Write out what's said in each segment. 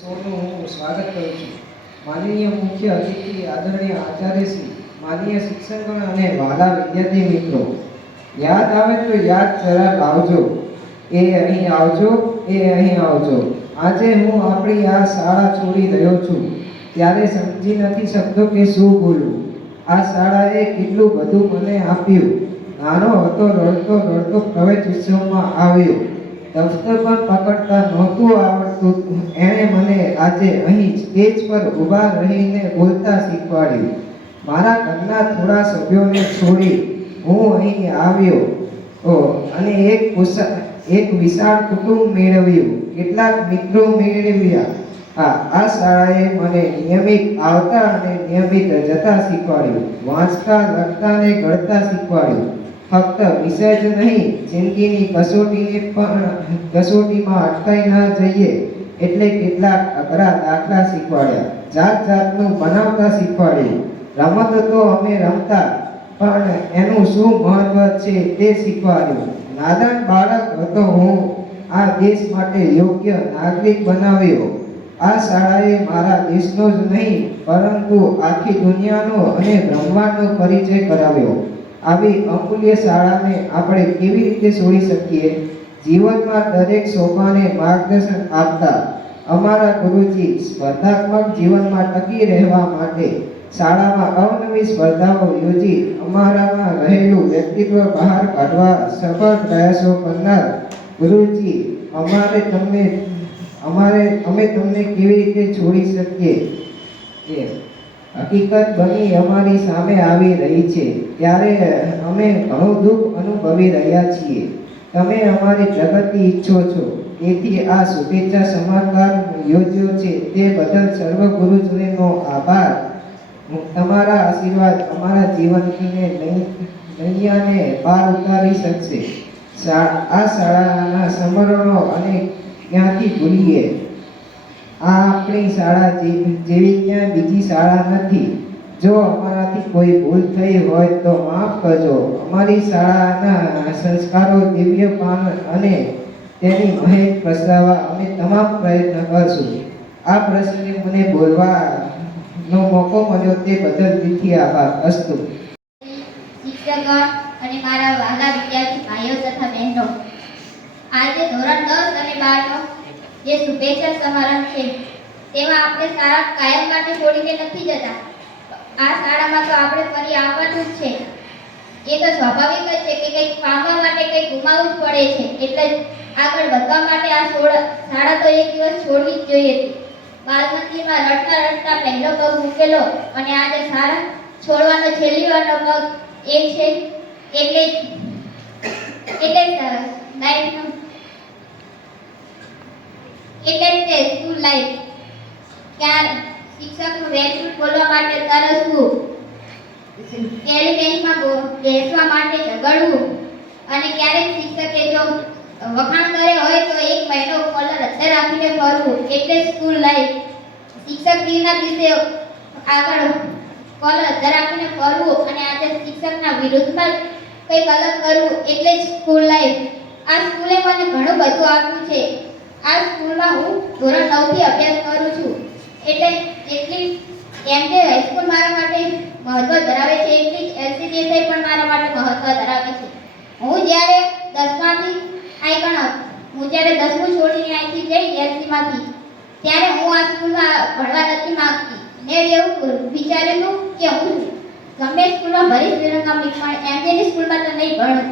સૌનું હું સ્વાગત કરું છું. માનનીય મુખ્ય અતિથિ આદરણીય આચાર્યશ્રી, માનનીય શિક્ષકગણ અને વહાલા વિદ્યાર્થી મિત્રો, યાદ આવે તો યાદ જરા લાવજો. એ અહીં આવજો, એ અહીં આવજો. આજે હું આપણી આ શાળા છોડી રહ્યો છું ત્યારે સમજી નથી શકતો કે શું બોલું. આ શાળાએ કેટલું બધું મને આપ્યું. નાનો હતો, રડતો રડતો પ્રવેશ ઉત્સવમાં આવ્યો. દફતર પણ પકડતા નહોતું આવડતું. એણે મને આજે અહીં સ્ટેજ પર ઊભા રહીને બોલતા શીખવાડ્યું. મારા ઘરના થોડા સભ્યોને છોડી હું અહીં આવ્યો અને એક વિશાળ કુટુંબ મેળવ્યું, કેટલાક મિત્રો મેળવ્યા. આ શાળાએ મને નિયમિત આવતા અને નિયમિત જતા શીખવાડ્યું. વાંચતા, લખતા ને ગણતા શીખવાડ્યું. ફક્ત વિષય જ નહીં, જિંદગીની કસોટીમાં અટકાઈ ન જઈએ એટલે કેટલાક અઘરા દાખલા શીખવાડ્યા. જાત જાતનું બનાવતા શીખવાડ્યું. રમત તો અમે રમતા, પણ એનું શું મહત્વ છે તે શીખવાડ્યું. નાદાન બાળક હતો હું, આ દેશ માટે યોગ્ય નાગરિક બનાવ્યો. આ શાળાએ મારા દેશનો જ નહીં પરંતુ આખી દુનિયાનો અને બ્રહ્માંડનો પરિચય કરાવ્યો. આવી અમૂલ્ય શાળાને આપણે કેવી રીતે છોડી શકીએ? જીવનમાં દરેક સોપાને માર્ગદર્શન આપતા અમારા ગુરુજી સ્પર્ધાત્મક જીવનમાં ટકી રહેવા માટે શાળામાં અવનવી સ્પર્ધાઓ યોજી અમારામાં રહેલું વ્યક્તિત્વ બહાર કાઢવા સફળ પ્રયાસો કરનાર ગુરુજી, અમે તમને કેવી રીતે છોડી શકીએ? હકીકત બની અમારી સામે આવી રહી છે ત્યારે અમે ઘણું દુઃખ અનુભવી રહ્યા છીએ. તમે અમારી પ્રગતિ ઈચ્છો છો, તેથી આ શુભેચ્છા સમાચાર યોજ્યો છે તે બદલ સર્વ ગુરુજનોનો આભાર. તમારા આશીર્વાદ અમારા જીવનને નૈયાને પાર ઉતારી શકશે. આ શાળાના સમરણો અને ક્યાંથી ભૂલીએ? આ આપણી શાળા જેવી ક્યાં બીજી શાળા નથી. જો અમારાથી કોઈ ભૂલ થઈ હોય તો માફ કરજો. અમારી શાળાના સંસ્કારો દિવ્ય પાન અને તેની મહેક પ્રસરાવવા અમે તમામ પ્રયત્ન કરશું. આ પ્રસંગે મને બોલવાનો મોકો મળ્યો તે બદલ દિલથી આભાર. અસ્તુ. શિક્ષકગણ અને મારા વહાલા વિદ્યાર્થી ભાઈઓ તથા બહેનો, આજે ધોરણ 10 અને 12 નો જે શુભેચ્છા સમારંભ છે તેમાં આપણે શાળા કાયમ માટે છોડીને નથી જતા. આ શાળામાં તો આપણે ફરી આવવાનું જ છે. એ તો સ્વાભાવિક જ છે કે કંઈક પામવા માટે કંઈક ગુમાવવું જ પડે છે. એટલે આગળ વધવા માટે આ શાળા તો એક દિવસ છોડવી જ જોઈએ હતી. બાલમંદિરમાં રડતા રડતા પહેલો પગ મૂકેલો અને આજે શાળા છોડવાનો છેલ્લી વારનો પગ એ છે. એટલે લાઈફનો એટલે સ્કૂલ લાઈફ. ક્યારે શિક્ષકનું વેલ્યુ બોલવા માટે તરસવું, પહેલી બેન્ચમાં બેસવા માટે ઝઘડવું અને ક્યારેક શિક્ષકે જો વખાણ કરે હોય તો એક મહિનો કોલર અંદર રાખીને ફરવું એટલે સ્કૂલ લાઈફ. શિક્ષક દિનના દિવસે આગળ કોલર અંદર રાખીને ફરવું અને આજે શિક્ષકના વિરુદ્ધમાં કંઈક અલગ કરવું એટલે સ્કૂલ લાઈફ. આ સ્કૂલે મને ઘણું બધું આપ્યું છે. આ સ્કૂલમાં હું ધોરણ 9 થી અભ્યાસ કરું છું. એટલે એમ કે હાઈસ્કૂલ મારા માટે મહત્વ ધરાવે છે એટલી જ એલસીબીએસઆઈ પણ મારા માટે મહત્વ ધરાવે છે. હું જ્યારે 10માંથી છોડીને અહીંથી જઈ એલસીમાંથી ત્યારે હું આ સ્કૂલમાં ભણવા નથી માંગતી. મેં એવું વિચારેલું કે હું ગમે સ્કૂલમાં ભરીશ વિરંગામની પણ એમજેની સ્કૂલમાં તો નહીં ભણું,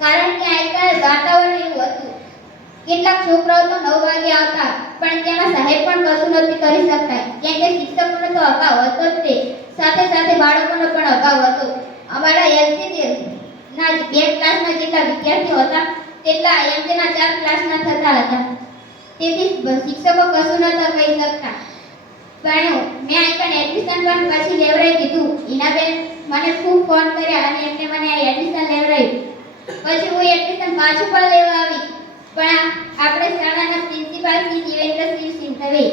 કારણ કે આજકાલ વાતાવરણ એવું હતું. કેટલાક છોકરાઓ તો 9 વાગે આવતા પણ ત્યાંના સાહેબ પણ કશું નથી કરી શકતા, કેમ કે શિક્ષકોનો તો અભાવ હતો જ તે સાથે સાથે બાળકોનો પણ અભાવ હતો. અમારા એલસીબીના 2 ક્લાસના જેટલા વિદ્યાર્થીઓ હતા તેટલા એમજેના 4 ક્લાસના થતા હતા. તેથી શિક્ષકો કશું નતા કહી શકતા. પણ મેં અહીં એડમિશન પણ પછી લેવડાવી દીધું. હિનાબેન મને ખૂબ ફોન કર્યા અને એમને મને એડમિશન લેવડાવ્યું. પછી હું એડમિશન પાછું પણ લેવા આવી, પણ આપણે શાળાના પ્રિન્સિપાલ શ્રી જીવેન્દ્રસિંહ સિંધવે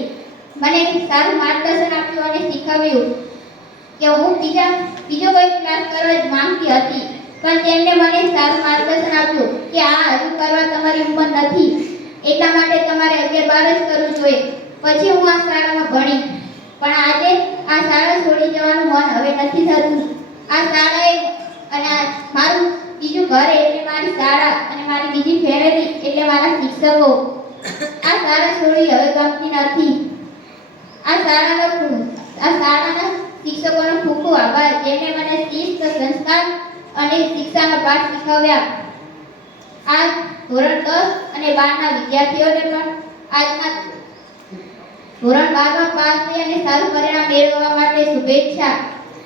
મને સારું માર્ગદર્શન આપ્યું અને શીખવ્યું કે હું બીજો કોઈ ક્લાસ કરવા જ માંગતી હતી, પણ તેમણે મને સારું માર્ગદર્શન આપ્યું કે આ હજુ કરવા તમારી ઉંમર નથી, એટલા માટે તમારે 11-12 જ કરવું જોઈએ. પછી હું આ શાળામાં ભણી, પણ આજે આ શાળા છોડી જવાનું મન હવે નથી થતું. આ શાળાએ અને આ મારું બીજું ઘર એટલે મારી શાળા અને મારી બીજી ફેમિલી એટલે મારા શિક્ષકો. આ શાળા છોડી હવે ગમતી નથી. આ શાળાના શિક્ષકોનો ખૂબ ખૂબ આભાર, જેમણે મને શિસ્ત, સંસ્કાર અને શિક્ષાના પાઠ શીખવ્યા. આ ધોરણ 10 અને 12 ના વિદ્યાર્થીઓને પણ આજના ધોરણ 12 માં પાસ થઈ અને સારું પરિણામ મેળવવા માટે શુભેચ્છા.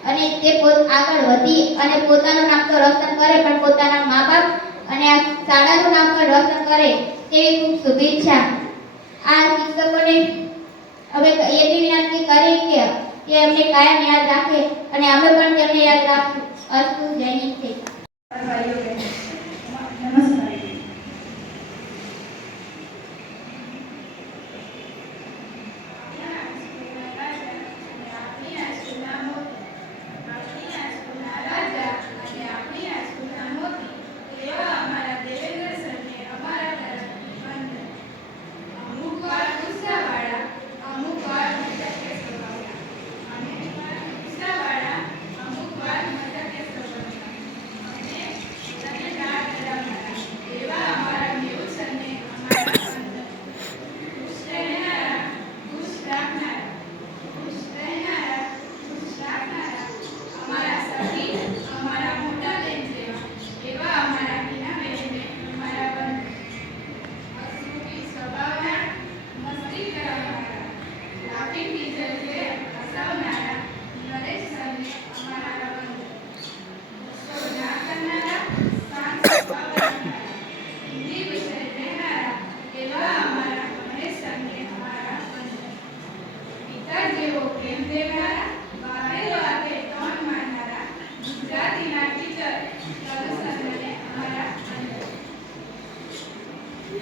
અને તે આગળ વધી અને પોતાનું નામ તો રોશન કરે, પણ પોતાના મા-બાપ અને આ શાળાનું નામ પણ રોશન કરે તેવી ખૂબ શુભેચ્છા. આ શિક્ષકોને હવે એટલી વિનંતી કરી કે તે અમને કાયમ યાદ રાખે અને અમે પણ તેમને યાદ રાખશું. અસ્તુ. જય હિન્દ. નમસ્કાર.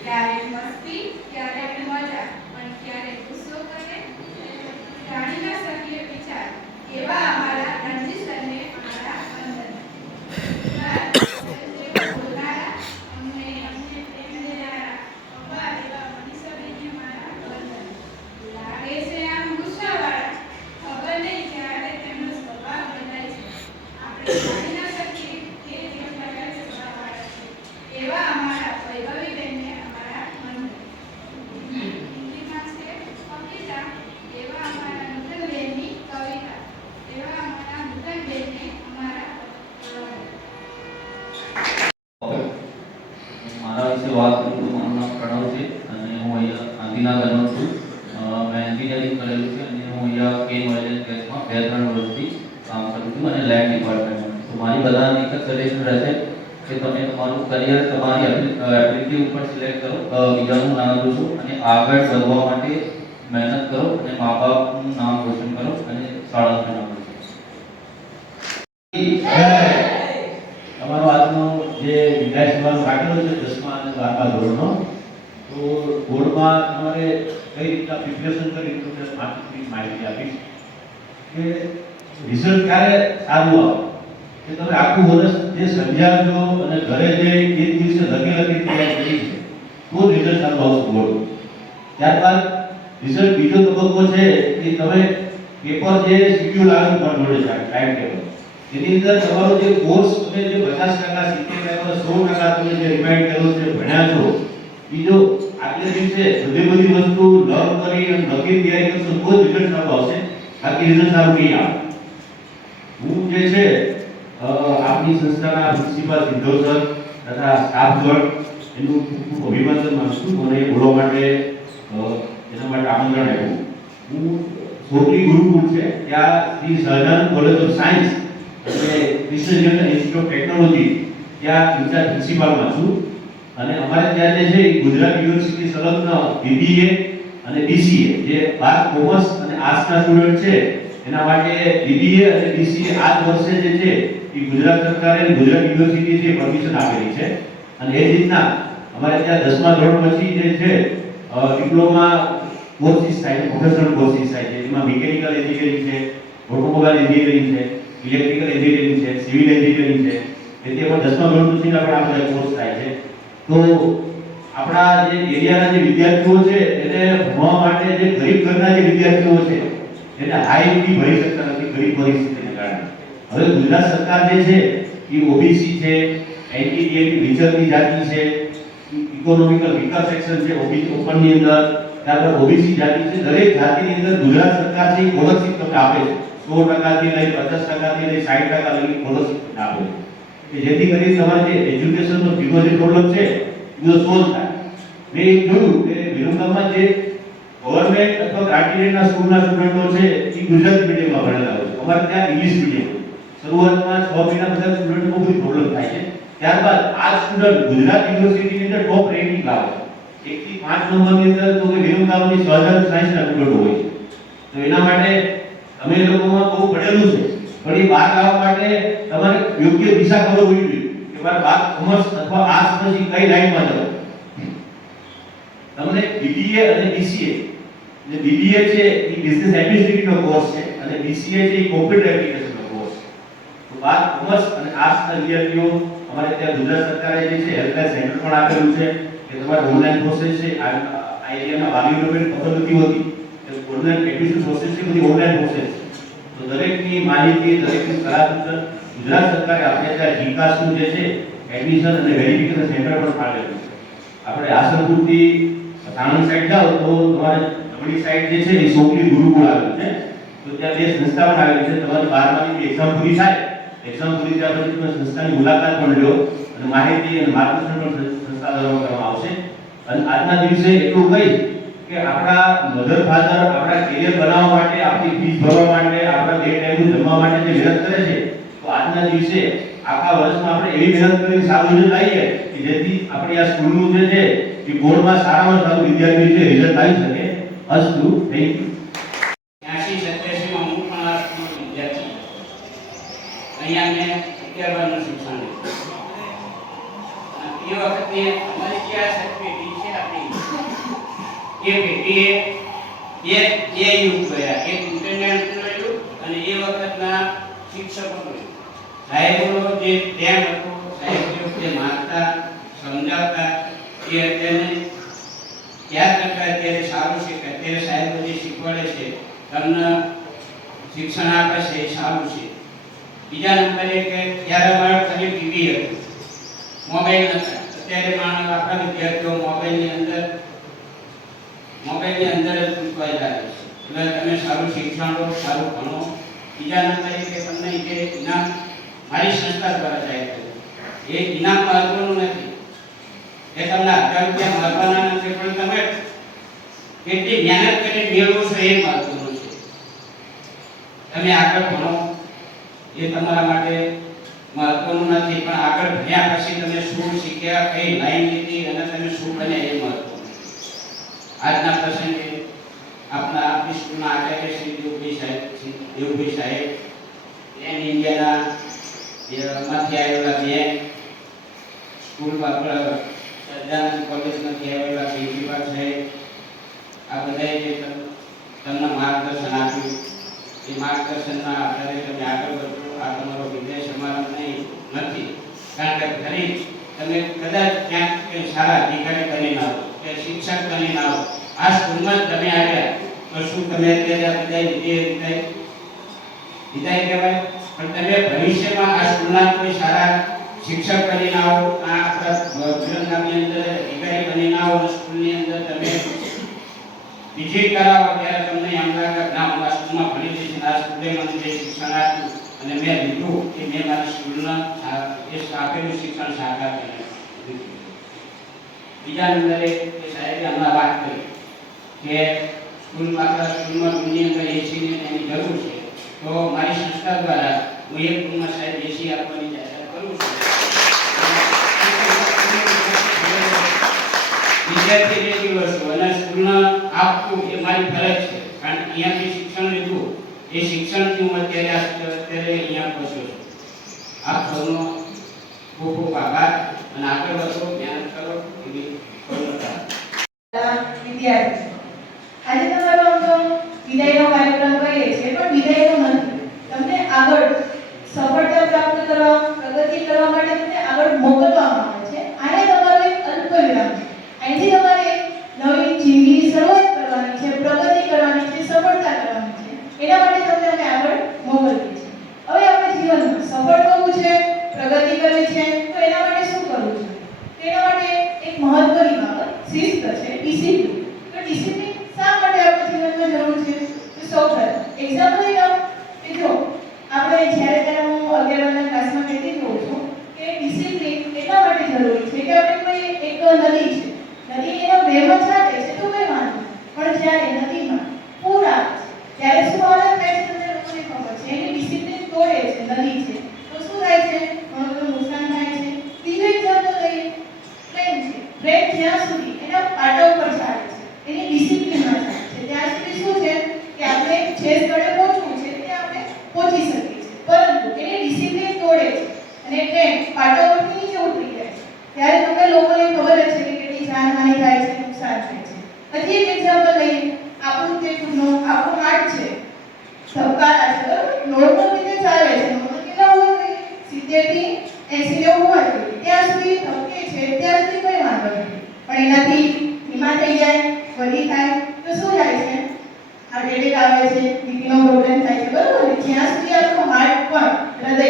ક્યારેક મસ્તી, ક્યારેક મજા, પણ ક્યારેક ગુસ્સો કરે, જાણી ન શકીએ વિચાર, એવા અમારા રણજીત સરને અમારા વંદન. બોલનારા, અમને પ્રેમ દેનારા, અબ્બા એવા મનીષાબેનને મારા વંદન. લાગે છે આમ ગુસ્સાવાળા, ખબર નહીં ક્યારે તેમનો સ્વભાવ બદલાય છે. આપણે જાણી ન શકીએ કે તેઓ કયા સ્વભાવવાળા છે. એવા અમારા વૈભવીબેનને અમારા વંદન. હિન્દીમાં છે કવિતા, એવા અમારા નૂતનબેનની કવિતા, એવા અમારા નૂતનબેનને અમારા વંદન. મારા વિશે વાત કરું તો મારું નામ પ્રણવ છે અને હું અહીંયા ગાંધીનગરનો છું. મેં એન્જિનિયરિંગ કરેલું છે અને હું અહીંયા કેમ ઓઇલ એન્ડ ગેસમાં 2-3 વર્ષથી કામ કરું છું અને લેન્ડ ડિપાર્ટમેન્ટમાં. તો મારી બધાને એક જ સજેશન રહેશે કે તમે તમારું કરિયર તમારી એબિલિટી ઉપર સિલેક્ટ કરો, બીજાનું ના જોશો અને આગળ વધવા માટે મહેનત કરો અને મા બાપનું નામ રોશન કરો અને શાળાનું નામ રોશન કરો. તમારો આજનો જે વિદાય સભાનો રાખેલો છે 10મા અને 12મા ધોરણનો, તો બોર્ડમાં તમારે કઈ રીતના પ્રિપેરેશન કરી તો માહિતી આપીશ કે રિઝલ્ટ ક્યારે સારું આવે કે તમે આખું વર્ષ જે સમજ્યા છો અને ઘરે જે એક દિવસે લગી તૈયાર કરી છે તો રિઝલ્ટ સારું આવશે બોર્ડ. ત્યારબાદ રિઝલ્ટ બીજો તબક્કો છે કે તમે પેપર જે શિડ્યુલ આવ્યું પણ જોડે છે ટાઈમ ટેબલ, એની અંદર તમારો જે કોર્સ તમે જે 50%, 70%, 100% તમે જે રિમાઇન્ડ કર્યો છે, ભણ્યા છો, બીજો આગલે દિવસે બધી વસ્તુ લર્ન કરી અને નક્કી તૈયારી કરશો તો જ રિઝલ્ટ સારું આવશે, બાકી રિઝલ્ટ સારું નહીં આવે. હું જે છે આપની સંસ્થાના પ્રિન્સિપાલ સિદ્ધો સર તથા સ્ટાફગણ એનું ખૂબ અભિનંદન માનું છું. મને બોલવા માટે એના માટે આમંત્રણ આપ્યું. હું છોકરી ગુરુકુળ છે ત્યાં Shri Sahajanand college of science અને ક્રિશ્ચિયન ઇન્સ્ટિટ્યૂટ ઓફ ટેકનોલોજી ત્યાં ઇન્ચાર્જ પ્રિન્સિપાલમાં છું. અને અમારે ત્યાં જે છે એ ગુજરાત યુનિવર્સિટી સંલગ્ન બીબીએ અને બીસીએ જે 12 કોમર્સ અને આર્ટ્સના સ્ટુડન્ટ છે એના માટે બીબીએ અને બીસીએ આ જ વર્ષે જે છે એ ગુજરાત સરકારે ગુજરાત યુનિવર્સિટીએ પરમિશન આપેલી છે. અને એ જ રીતના અમારે ત્યાં 10મા ધોરણ પછી જે છે ડિપ્લોમા કોર્સિસ થાય છે, પ્રોફેશનલ કોર્સિસ થાય છે. એમાં મિકેનિકલ એન્જિનિયરિંગ છે, ઓટોમોબાઈલ એન્જિનિયરિંગ છે, ઇલેક્ટ્રિકલ એન્જિનિયરિંગ છે, સિવિલ એન્જિનિયરિંગ છે. એટલે પણ 10મા ધોરણ પછી આપણે આ બધા કોર્સ થાય છે. તો આપણા જે એરિયાના જે વિદ્યાર્થીઓ છે એને ભણવા માટે જે ગરીબ ઘરના જે વિદ્યાર્થીઓ છે એને હાઈ ફી ભરી શકતા નથી ગરીબ પરિસ્થિતિને કારણે. હવે ગુજરાત સરકાર જે છે એ ઓબીસી છે, એનટીડીએની વિચરની જાતિ છે, ઇકોનોમિકલ વીકર સેક્શન છે ઓબીસી ઓપનની અંદર, ત્યારબાદ ઓબીસી જાતિ છે, દરેક જાતિની અંદર ગુજરાત સરકાર છે સ્કોલરશિપ તમને આપે છે. 100% થી લઈ 50% થી લઈ 60% લગી સ્કોલરશિપ તમને આપે છે કે જેથી કરી તમારે જે એજ્યુકેશનનો ફીનો જે પ્રોબ્લેમ છે એ બધો સોલ્વ થાય. મેં એક જોયું કે વિરમગામમાં જે ગવર્નમેન્ટ અથવા ગ્રાન્ટેડના સ્કૂલના સ્ટુડન્ટો છે એ ગુજરાતી મીડિયમમાં ભણેલા હોય છે. અમારે ત્યાં ઇંગ્લિશ મીડિયમ. શરૂઆતમાં 6 મહિના બધા સ્ટુડન્ટો બહુ પ્રોબ્લેમ થાય છે. ત્યારબાદ આ સ્ટુડન્ટ ગુજરાત યુનિવર્સિટીની અંદર ટોપ રેન્કિંગ લાવે છે. 1 થી 5 નંબરની અંદર તો કે વિરમગામની સહજાનંદ સાયન્સના સ્ટુડન્ટો હોય છે. તો એના માટે અમે લોકોમાં બહુ પડેલું છે. પણ એ બહાર લાવવા માટે તમારે યોગ્ય દિશા ખબર હોવી જોઈએ કે મારે બાર કોમર્સ અથવા આર્ટ્સ પછી કઈ લાઈનમાં જવું. તમને બીબીએ અને બીસીએ, જે બીબીએ છે એ બિઝનેસ એડમિનિસ્ટ્રેટિવનો કોર્સ છે અને બીસીએ છે એ કોમ્પ્યુટર એપ્લિકેશનનો કોર્સ છે. તો બાર કોમર્સ અને આર્ટ્સના વિદ્યાર્થીઓ અમારે ત્યાં ગુજરાત સરકારે જે છે હેલ્પલાઇન સેન્ટર પણ આપેલું છે કે તમારે ઓનલાઈન પ્રોસેસ છે. આ એરિયાના વાલીઓ પણ ખબર નથી હોતી કે ઓનલાઈન એડમિશન પ્રોસેસ છે બધી ઓનલાઈન પ્રોસેસ છે. તો દરેકની માહિતી, દરેકની સલાહ સૂચન ગુજરાત સરકારે આપણે ત્યાં જીકાસનું જે છે એડમિશન અને વેરિફિકેશન સેન્ટર પણ ફાળવેલું છે. આપણે આસનપુરથી સાણંદ સાઈડ જાઓ તો તમારે જમણી સાઈડ જે છે એ સોકલી ગુરુકુળ આવેલું છે. તો ત્યાં બે સંસ્થા પણ આવેલી છે. તમારી 12માની એક્ઝામ પૂરી થાય, એક્ઝામ પૂરી થયા પછી તમે સંસ્થાની મુલાકાત પણ લો અને માહિતી અને માર્ગદર્શન પણ સંસ્થા દ્વારા કરવામાં આવશે. અને આજના દિવસે એટલું કહીશ કે આપણા મધર ફાધર આપણા કેરિયર બનાવવા માટે, આપણી ફીસ ભરવા માટે, આપણા બે ટાઈમનું જમવા માટે જે મહેનત કરે છે તો આજના દિવસે આખા વર્ષમાં આપણે એવી મહેનત કરીને સારું રિઝલ્ટ લાવીએ કે જેથી આપણી આ સ્કૂલનું જે છે એ બોર્ડમાં સારામાં સારું વિદ્યાર્થી છે રિઝલ્ટ લાવી શકે. અસ્તુ. Thank you. 80-87 માં હું પણ આ સ્કૂલનો વિદ્યાર્થી. અહીંયા મેં 11 બારનું શિક્ષણ લીધું. એ વખતે અમારી જે આ પેઢી છે આપણી એ પેઢીએ બે યુગ ગયા. એક ઇન્ટરનેટનું રહ્યું અને એ વખતના શિક્ષકોનું. સાહેબોનો જે પ્રેમ હતો, સાહેબો જે મારતા, સમજાવતા એ અત્યારે યાદ કરતા અત્યારે સારું છે કે અત્યારે સાહેબો જે શીખવાડે છે, તમને શિક્ષણ આપે છે એ સારું છે. બીજા નંબરે કે ત્યારે અમારે ખાલી ટીવી હતું, મોબાઈલ નહોતા. અત્યારે માનો આપણા વિદ્યાર્થીઓ મોબાઈલની અંદર જ ચૂકવાયેલા રહે છે. એટલે તમે સારું શિક્ષણ લો, સારું ભણો. બીજા નંબરે કે તમને જે ઇનામ મારી સંસ્થા દ્વારા જાય છે એ ઇનામ મહત્વનું નથી, એ તમને 1000 રૂપિયા મહત્વના નથી, પણ તમે કેટલી મહેનત કરીને મેળવો છો એ મહત્વનું છે. તમે આગળ ભણો એ તમારા માટે મહત્વનું નથી, પણ આગળ ભણ્યા પછી તમે શું શીખ્યા, કઈ લાઈન લીધી અને તમે શું બન્યા એ મહત્વનું છે. આજના પ્રસંગે આપણી સ્કૂલના આચાર્ય શ્રી દેવભાઈ સાહેબ, એન ઇન્ડિયાના માંથી આવેલા બેન, સ્કૂલ સહજાનંદ કોલેજમાંથી આવેલા પ્રિન્સિપાલ સાહેબ, આ બધાએ જે તમને માર્ગદર્શન આપ્યું એ માર્ગદર્શનના આધારે તમે આગળ વધો. આ તમારો વિજય સમારંભ નથી, કારણ કે ફરી તમે કદાચ ક્યાંક સારા અધિકારી બનીને આવો કે શિક્ષક બનીને આવો, આ સ્કૂલમાં જ તમે આવ્યા તો શું તમે અત્યારે બધા વિદાય કહેવાય? પણ તમે ભવિષ્યમાં આ સ્કૂલના કોઈ સારા શિક્ષક બનીને આવો, આ આપણા વિરમગામની અંદર અધિકારી બનીને આવો, સ્કૂલની અંદર તમે વિજય કરાવો ત્યારે તમને એમ લાગે ના હું આ સ્કૂલમાં ભણી જઈશ, આ સ્કૂલે મને જે શિક્ષણ આપ્યું અને મેં લીધું કે મેં મારી સ્કૂલના એ આપેલું શિક્ષણ સાકાર કર્યું. બીજા નંબરે એ સાહેબે હમણાં વાત કરી કે સ્કૂલમાં રૂમની અંદર એસીની એની જરૂર છે, તો મારી સંસ્થા દ્વારા હું એક રૂમમાં સાહેબ એસી આપવાની જાહેરાત કરું છું. વિદ્યાર્થી જે દિવસો અને સ્કૂલના આપવું એ મારી ફરજ છે, કારણ કે અહીંયાથી શિક્ષણ લીધું એ શિક્ષણથી હું અત્યારે અહીંયા પહોંચ્યો છું. આપ સૌનો ખૂબ ખૂબ આભાર અને આગળ વધો, મહેનત કરો એવી વિદ્યાર્થી. આજે તમારો આમ તો વિદાયનો કાર્યક્રમ કહીએ છીએ, પણ વિદાયનો નથી. તમને આગળ સફળતા પ્રાપ્ત કરવા, પ્રગતિ કરવા માટે તમને આગળ મોકલવામાં આવે છે. આને તમારો એક અલ્પ વિરામ છે. જે સ્થળે પહોંચવું છે તે આપણે પહોંચી શકીએ છીએ, પરંતુ એને ડિસિપ્લિન તોડે છે અને ટ્રેન પાટા પરથી નીચે ઉતરી જાય છે ત્યારે તમને લોકોને ખબર જ છે કે કેટલી જાનહાનિ થાય છે, નુકસાન થાય છે. હજી એક એક્ઝામ્પલ લઈએ, આપણું જે આપણું હાર્ટ છે ધબકારા છે બરાબર, નોર્મલ રીતે ચાલે છે, નોર્મલ કેટલા હોવા જોઈએ 70 થી 80 જેવું હોવા જોઈએ, ત્યાં સુધી ધબકે છે ત્યાં સુધી કોઈ વાંધો નથી, પણ એનાથી ધીમા થઈ જાય, વધી થાય તો શું થાય છે, હાર્ટ એટેક આવે છે, બીપીનો પ્રોબ્લેમ થાય છે બરાબર. જ્યાં સુધી આપણું હાર્ટ પણ હૃદય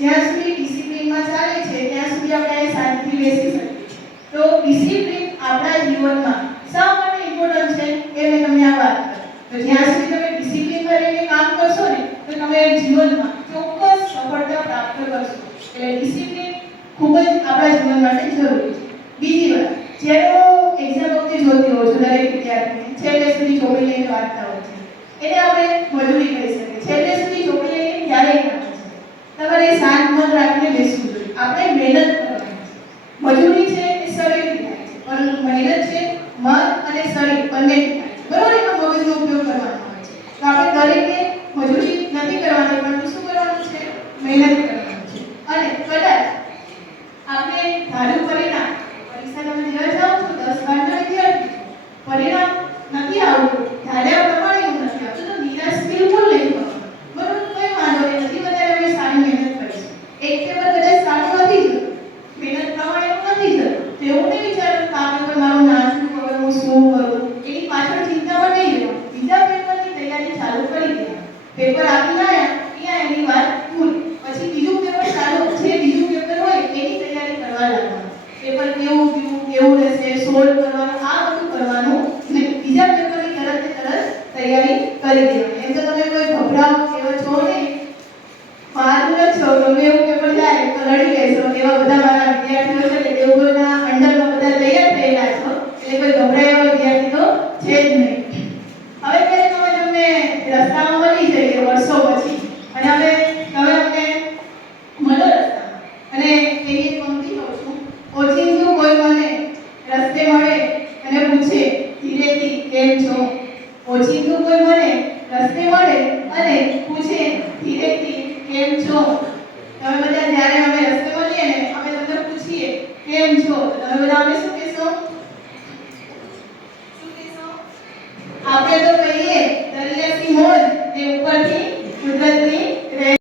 જ્યાં સુધી ડિસિપ્લિનમાં ચાલે છે ત્યાં સુધી આપણે શાંતિથી બેસી શકીએ છીએ. તો ડિસિપ્લિન આપણા જીવનમાં શા માટે ઇમ્પોર્ટન્ટ છે એ મેં તમને આ વાત કરી. તો જ્યાં સુધી તમે ડિસિપ્લિનમાં રહીને કામ કરશો ને તો તમે જીવનમાં ચોક્કસ સફળતા પ્રાપ્ત કરશો. એટલે ડિસિપ્લિન ખૂબ જ આપણા જીવન માટે જરૂરી છે. બીજી વાત, જ્યારે હું એક્ઝામ વખતે જોતી હોઉં છું દરેક વિદ્યાર્થીને છેલ્લે સુધી ચોપડી લઈને વાંચતા હોય છે, એને આપણે મજૂરી કહી શકીએ. છેલ્લે સુધી ચોપડી લઈને ક્યારેય ના વાંચે. તમારે શાંત મન રાખીને બેસવું જોઈએ. આપણે મહેનત કરવાની છે. મજૂરી છે એ શરીરથી થાય છે, પરંતુ મહેનત છે મન અને શરીર બંનેથી થાય છે બરોબર. એમાં મગજનો ઉપયોગ કરવાનો હોય છે. તો આપણે દરેકને મજૂરી નથી કરવાની, પરંતુ શું કરવાનું છે, મહેનત કરવાની છે. અને કદાચ આપણે ધાર્યું પરિણામ, પરીક્ષા તમે દેવા જાઓ છો 10-12 વિદ્યાર્થી છો, પરિણામ નથી આવતું, ધાર્યા પ્રમાણેનું નથી આવતું, તો નિરાશ બિલકુલ નહીં થવાનું બરોબર. કોઈ વાંધો નહીં, નથી વધારે અમે સારી મહેનત કરીશું. એક પેપર કદાચ સારું નથી જતું, મહેનત પ્રમાણેનું નથી જતું, તો એવું નહીં વિચારવું કે આ પેપર મારું નાશું, હવે હું શું કરું, એની પાછળ ચિંતામાં નહીં રહેવાનું. બીજા પેપરની તૈયારી ચાલુ કરી દેવાની. પેપર આપી આવ્યા ત્યાં એની વાત પૂરી, પછી બીજું પેપર ચાલુ, જે બીજું પેપર હોય એની તૈયારી કરવા લાગવાનું. પેપર કેવું ગયું, કેવું રહેશે, સોલ્વ કરવાનું, આ બધું કરવાનું નહીં. બીજા પેપરની તરત તૈયારી કરી દેવાની. એમ તો તમે કોઈ ગભરાવ એવા છો નહીં, બહાર છો, ગમે એવું પેપર જાય તો લડી લેશો. એવા બધા મારા વિદ્યાર્થીઓ છે કે દેવગઢના અંડરમાં બધા તૈયાર થયેલા છો, એટલે કોઈ ગભરાયેલો વિદ્યાર્થી તો છે જ નહીં. હવે ક્યારેક અમે તમને રસ્તામાં મળી જઈએ વર્ષો પછી, અને હવે તમે અમને મળો રસ્તામાં અને એની એક પંક્તિ કહું છું, ઓચિંતું કોઈ મને રસ્તે મળે અને પૂછે ધીરેથી કેમ છો. ઓચિંતું કોઈ મને રસ્તે મળે અને પૂછે ધીરેથી કેમ છો. તમે બધા જ્યારે અમે રસ્તે મળીએ ને અમે તમને પૂછીએ કેમ છો, તો તમે બધા અમને શું કહેશો? શું કહેશો? આપણે તો કહીએ દરિયાથી મોજ ને ઉપરથી કુદરતની રહે.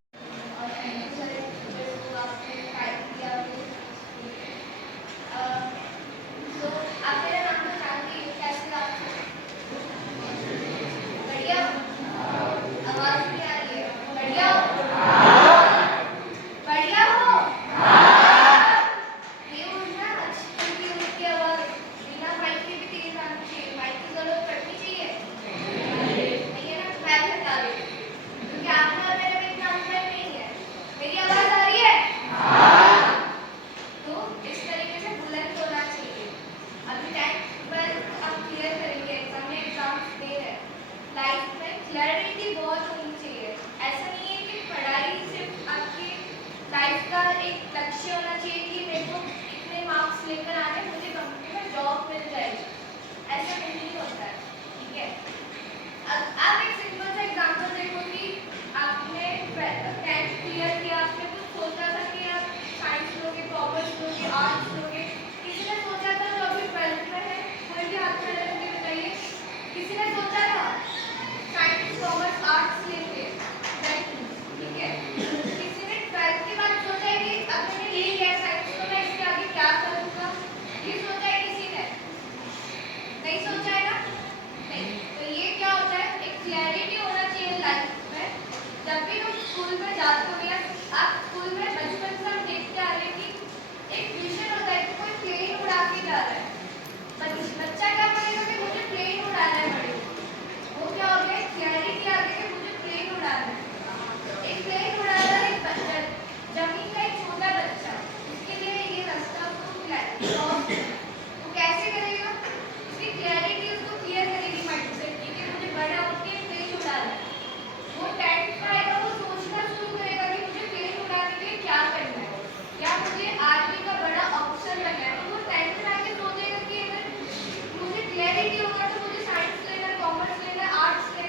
क्लैरिटी होगा तो मुझे साइंस लेना, कॉमर्स लेना, आर्ट्स लेना,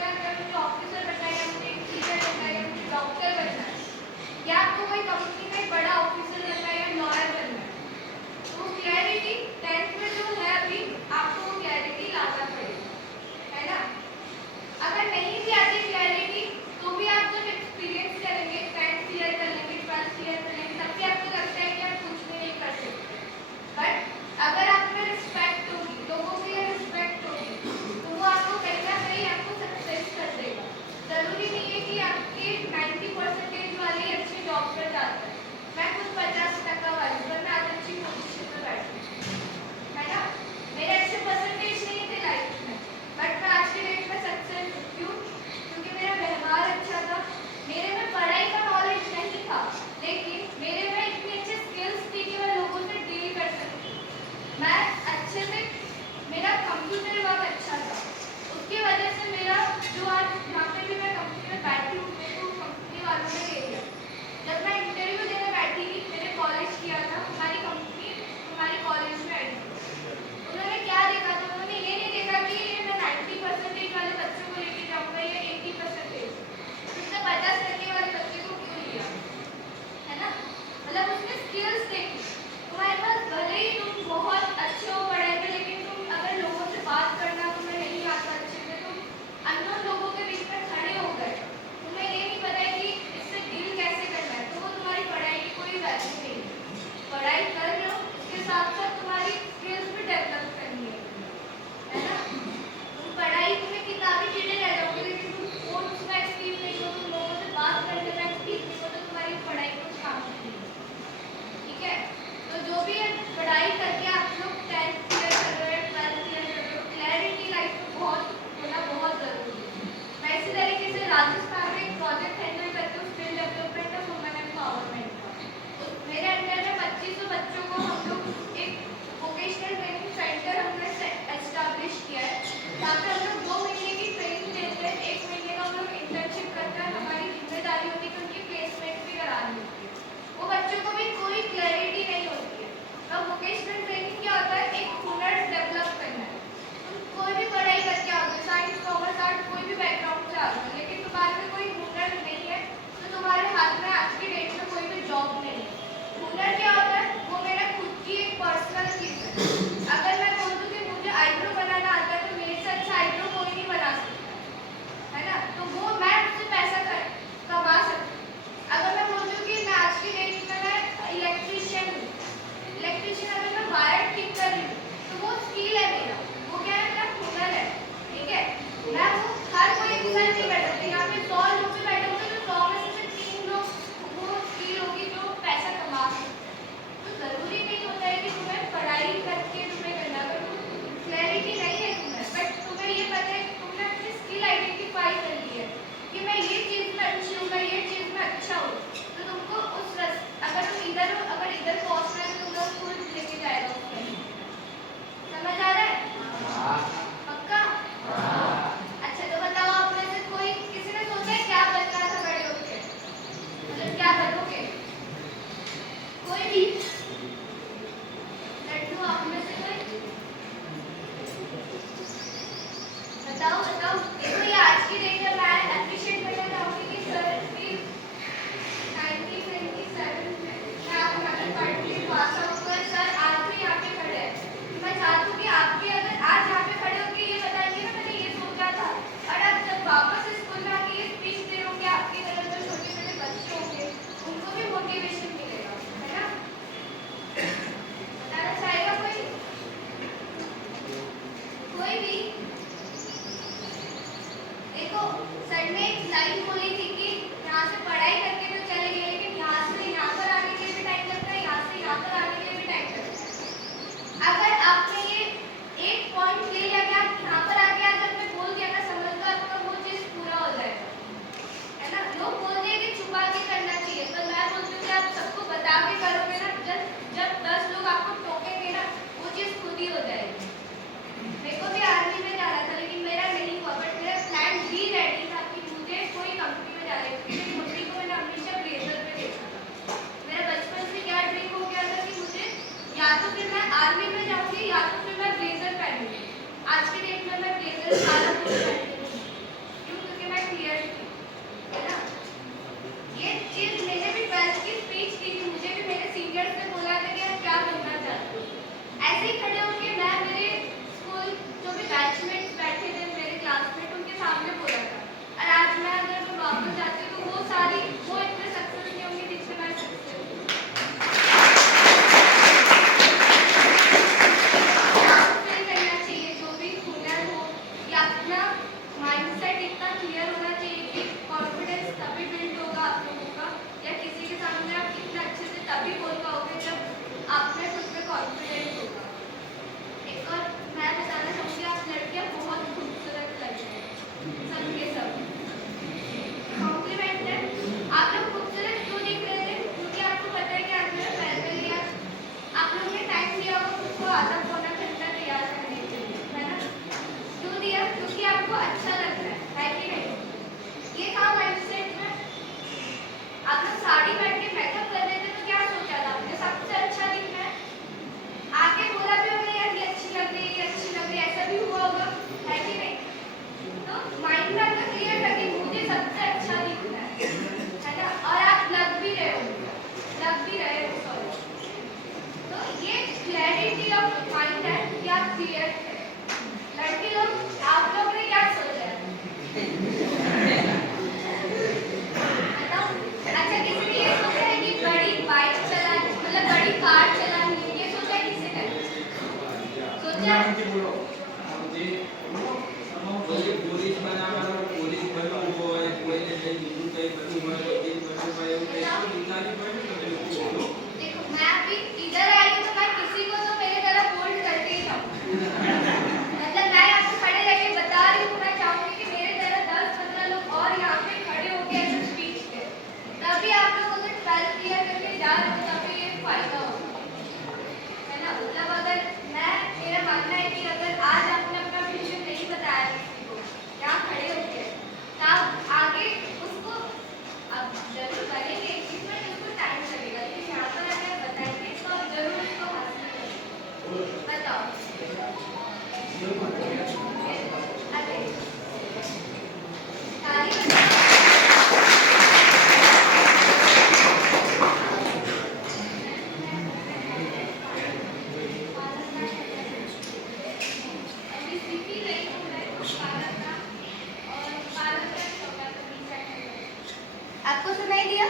आपको सुनाई दिया?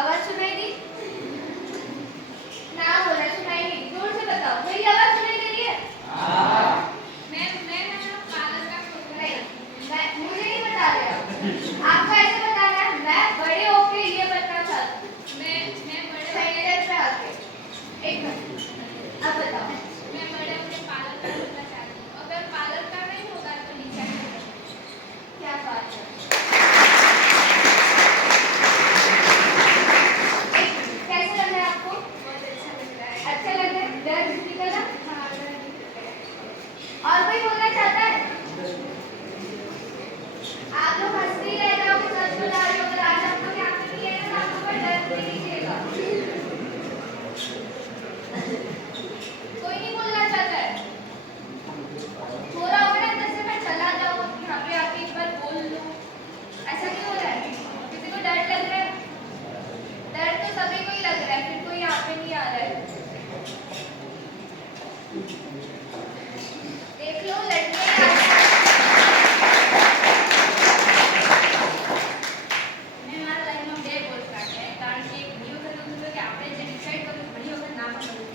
आवाज सुनाई दी? ना बोला सुनाई नहीं, जोर से बताओ, मेरी आवाज सुनाई दे रही है? मैं ना पार्लर का खोल रही मैं मुझे नहीं बता रहे हो। आपको ऐसे बताना है, मैं बड़े होके ये बनना चाहती हूँ। मैं बड़े सेंटर पे आके एक मिनट, अब बताओ। मैं बड़े होकर पार्लर का खोलना चाहती हूँ। अगर पार्लर का नहीं होगा तो डिजाइन क्या बात है। एक मिनट, कैसे लग रहा है आपको? बहुत अच्छा लग रहा है। अच्छा लग रहा है? डर निकल रहा? हाँ, अगर नहीं और कोई बोलना चाहता है? आप लोग हंसते ही रह जाओगे, सच बता रही हो। अगर आज आप लोग यहाँ पे नहीं है ना, तो आपको कोई डर नहीं दिखेगा। कोई नहीं बोलना चाहता है? हो रहा होगा ना अंदर से मैं चला जाऊँ, यहाँ पे आके एक बार बोल लूँ। ऐसा क्यों हो रहा है? किसी को डर लग रहा है? डर तो सभी को ही लग रहा है, फिर कोई यहाँ पे नहीं आ रहा है। देख लो लड़के મેં મારા લાઈફમાં બે ગોલ રાખ્યા છે કારણ કે ઘણી વખત એવું થયું કે આપણે જે ડિસાઈડ કર્યું ઘણી વખત ના પણ કરવું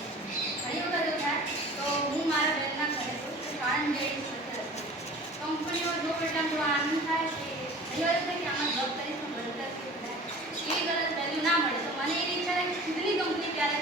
ઘણી વખત એવું થાય તો હું મારા બેનના ઘરે છું તો કારણ જે કંપનીઓ જો એટલા થોડો આનંદ થાય કે ઘણી વાર થાય કે આમાં જોબ કરીશ તો ભણતર કેવું થાય એ ગલત વેલ્યુ ના મળે તો મને એ ઈચ્છા થાય કે ખુદની કંપની ત્યારે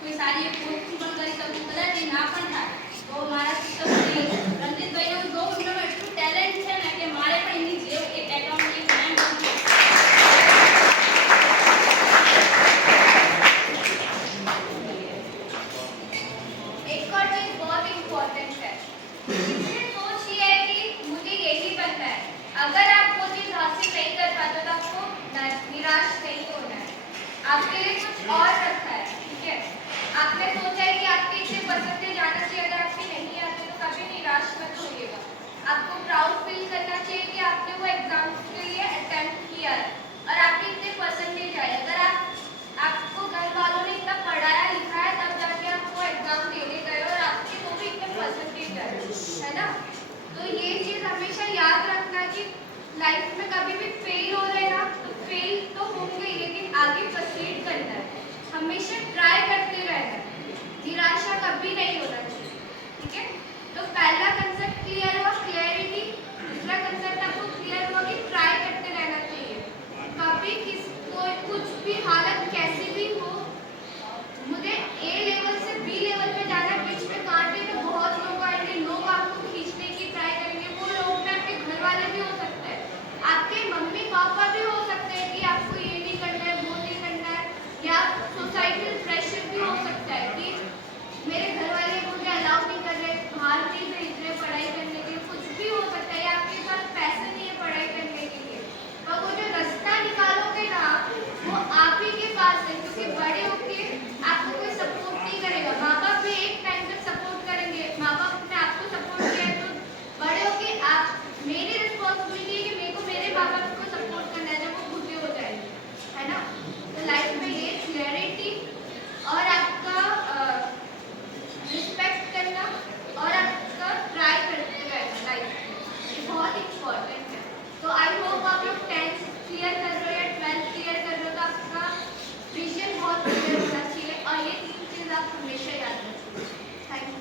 કોઈ સારી પોસ્ટ પણ કરી શકું કદાચ એ ના પણ થાય તો મારા સિસ્ટમથી રણજીતભાઈને હું જોઉં એમનામાં એટલું ટેલેન્ટ છે ને કે મારે પણ એની જેવું એક એકાઉન્ટિંગ પ્લાન કરવું एक और चीज बहुत इम्पोर्टेंट है। इसमें सोच ये है कि मुझे यही बनना है। अगर आप वो चीज हासिल नहीं कर पाते तो आपको निराश नहीं होना है। आपके लिए कुछ और रखा है, ठीक है? आपने सोचा है कि आपके इतने पसंद से जाना चाहिए, अगर आपके नहीं आते तो कभी निराश मत होइएगा। आपको प्राउड फील करना चाहिए कि आपने वो एग्जाम के लिए अटेम्प्ट किया है और आपके इतने परसेंटेज आए। अगर आपको घर वालों ने इतना पढ़ाया लिखाया तब जाके आप वो एग्जाम देने गए और आपके वो भी इतने परसेंटेज आए, है ना? तो ये चीज हमेशा याद रखना कि लाइफ में कभी भी फेल हो रहे ना तो फेल तो होंगे ही, लेकिन आगे प्रोसीड करना है, हमेशा ट्राई करते रहना है, निराशा कभी नहीं होना चाहिए, ठीक है? तो पहला कंसेप्ट क्लियर हुआ, क्लियरिटी। दूसरा कंसेप्ट आपको क्लियर हुआ कि ट्राई करते रहना चाहिए। कभी कुछ भी हालत कैसी भी हो, मुझे ए लेवल से बी लेवल पे जाना, बीच में कांटे में बहुत लोग आएंगे, लोग आपको खींचने की ट्राई करेंगे। वो लोग में आपके घर वाले भी हो सकते हैं, आपके मम्मी पापा भी हो सकते हैं कि आपको ये नहीं करना है, वो नहीं करना है, या सोसाइटल प्रेशर भी हो सकता है कि मेरे घर वाले मुझे अलाउ नहीं कर रहे, बाहर नहीं भेज रहे पढ़ाई करने के लिए। कुछ भी हो सकता है, या आपके पास पैसे नहीं है पढ़ाई करने के लिए। पर वो जो रास्ता निकालोगे ना वो आप ही के पास है, क्योंकि बड़े होके आपको कोई सपोर्ट नहीं करेगा। माँ बाप भी एक टाइम तक सपोर्ट करेंगे, माँ बाप ने आपको सपोर्ट किया है तो बड़े होके आप, मेरी रिस्पॉन्सिबिलिटी है कि मेरे को मेरे माँ बाप को सपोर्ट करना है जब वो बूढ़े हो जाएंगे, है ना? तो लाइफ में ये क्लैरिटी और आपका रिस्पेक्ट करना और आपका ट्राई करते रहना लाइफ में, ये बहुत इम्पोर्टेंट है। तो आई होप आप लोग 10th क्लियर कर रहे हो या 12th क्लियर कर रहे हो तो आपका विजन बहुत क्लियर होना चाहिए और ये 3 चीज़ आप हमेशा याद रखिए। Thank you.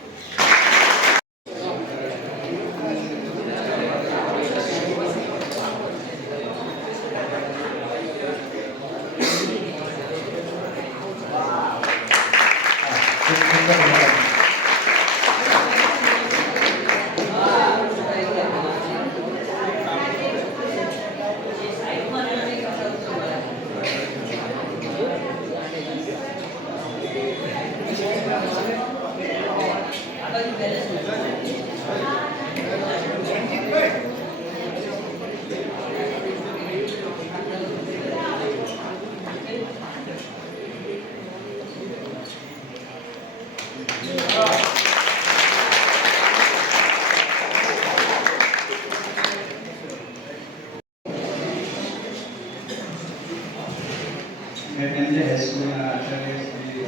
Manager has been Acharya Sri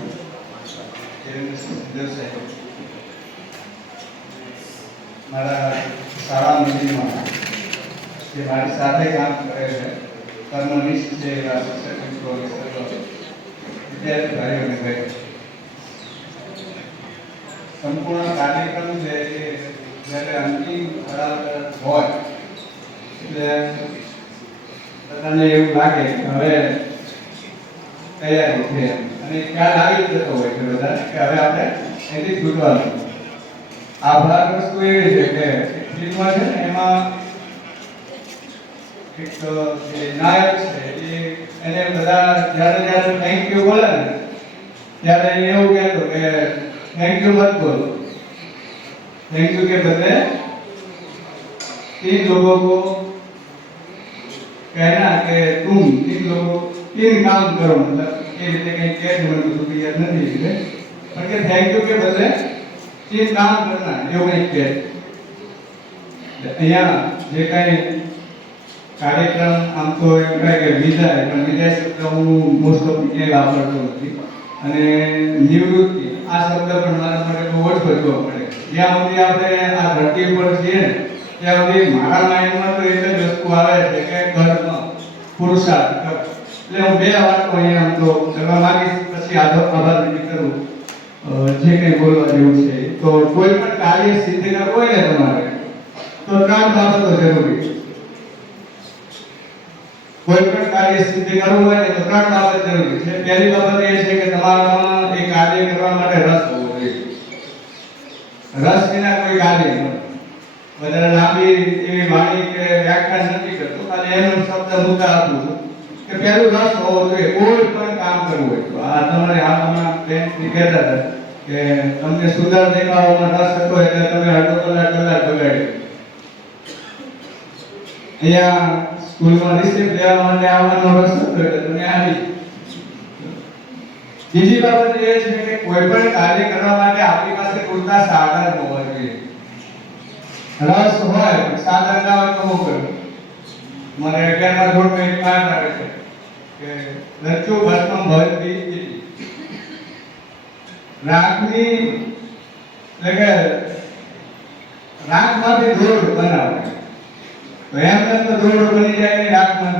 Chairman Sundar Sahib. મારા શાળા મિત્રોમાં જે મારી સાથે કામ કરે છે કર્મનિષ્ઠ છે એવા શિક્ષક મિત્રો વિદ્યાર્થી ભાઈઓ અને બહેનો, સંપૂર્ણ કાર્યક્રમ છે એ જ્યારે અંતિમ પડાવ હોય એટલે બધાને એવું લાગે કે હવે તૈયારી છે અને ખ્યાલ આવી જતો હોય છે બધા કે હવે આપણે અહીંથી છૂટવાનું. આ ભાગ વસ્તુ એવી છે કે ફિલ્મમાં છે ને એમાં એક જે નાયક છે એને બધા જ્યારે થેન્ક યુ બોલે ને ત્યારે એવું કહેતો કે थैंक यू मत बोलो, थैंक यू के बदले 3 लोगों को कहना कि तुम 3 लोगों 3 काम करो, मतलब ये રીતે કઈ કે મને બધું યાદ નથી એટલે પણ કે થેન્ક યુ કે બદલે 3 કામ કરના એવું કંઈક કે અહીંયા જે કઈ કાર્યક્રમ આમ તો એમ કહે કે વિદાય, પણ વિદાય શબ્દ હું મોસ્ટ ઓફ ક્યાંય વાપરતો નથી અને નિવૃત્તિ આ શબ્દ પણ મારા માટે બહુ ઓછો જોવા મળે. જ્યાં સુધી આપણે આ ધરતી પર છીએ ને ત્યાં સુધી મારા માઇન્ડમાં તો એક જ વસ્તુ આવે છે કે કર્મ, પુરુષાર્થ. એટલે હું 2 વાતો અહીંયા આમ તો કરવા માંગીશ, પછી આભાર વિધિ કરું જે કંઈ બોલવા જેવું છે. તો કોઈ પણ કાર્ય સિદ્ધ કરવું હોય ને તમારે તો 3 બાબતો જરૂરી છે. કોઈ પણ કાર્ય સિદ્ધ કરવું હોય તો 3 બાબત જરૂરી છે. પહેલી બાબત એ છે કે તમારામાં એ કાર્ય કરવા માટે રસ હોવો જોઈએ. રસ વિના કોઈ કાર્ય ન થાય. વધારે લાંબી એવી વાણી કે વ્યાખ્યાન નથી કરતો, ખાલી એનો શબ્દ મુદ્દા આપું છું કે પહેલું રસ હોવો જોઈએ કોઈ પણ કામ કરવું હોય તો. આ તમારે હાલમાં બેંકની કહેતા હતા કે તમને સુંદર દેખાવામાં રસ હતો એટલે તમે અડધો કલાક બગાડ્યો. અહીંયા સ્કૂલમાં રિસીપ લેવા માટે આવવાનો રસ હતો એટલે તમે આવી. બીજી બાબત એ છે કે કોઈ પણ કાર્ય કરવા માટે આપણી પાસે પૂરતા સાધન હોવા જોઈએ. રસ હોય સાધન ના હોય તો શું કરવું? મારે 11મા ધોરણમાં એક પાઠ આવે છે કે રચ્ચુ ભસ્મ ભવતી ઇતિ. રાખની એટલે કે રાખમાંથી દોરડું બનાવે તો એમને તો દોરડું બની જાય નહીં રાખમાં.